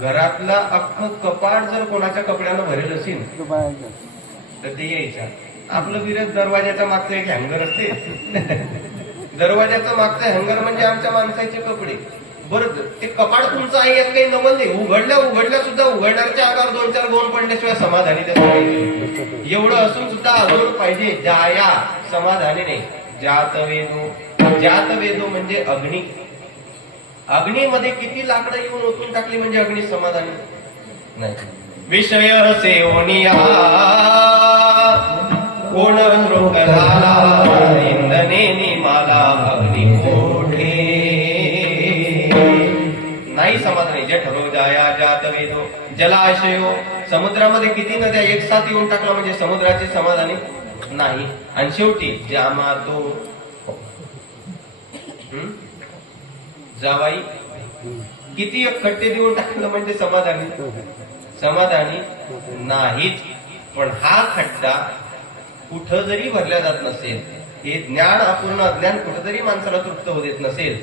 घरातला अख्खं कपाट जर कोणाच्या कपड्यानं भरेल असेल तर ते यायचं. आपलं विरत दरवाजाच्या मागचं एक हँगर असते. दरवाजाचं मागचं हँगर म्हणजे आमच्या माणसाचे कपडे. बरं, ते कपाट तुमचं आहे यात काही नमन नाही. उघडल्या सुद्धा उघडणाऱ्याच्या अंगावर 2-4 गोंद पडल्याशिवाय समाधानी त्याचं एवढं असून सुद्धा अजून पाहिजे जाया समाधानी नाही. जात वेदो म्हणजे अग्नी. अग्नीमध्ये किती लाकडं येऊन ओतून टाकली म्हणजे अग्नी समाधानी नाही. विषय सेवनिया कोण दृक झाला इंधने माला अग्नी कोठे नाही समाधानी. जे ठरव जाया जात वेदो जलाशयो. समुद्रामध्ये किती नद्या एक साथ येऊन टाकला म्हणजे समुद्राचे समाधानी नाही. आणि शेवटी ज्यामा तो जावाई किती खट्टे देऊन टाकलं म्हणजे समाधानी नाहीच. पण हा खड्डा कुठं जरी भरल्या जात नसेल, हे ज्ञान अपूर्ण अज्ञान कुठंतरी माणसाला तृप्त होत नसेल,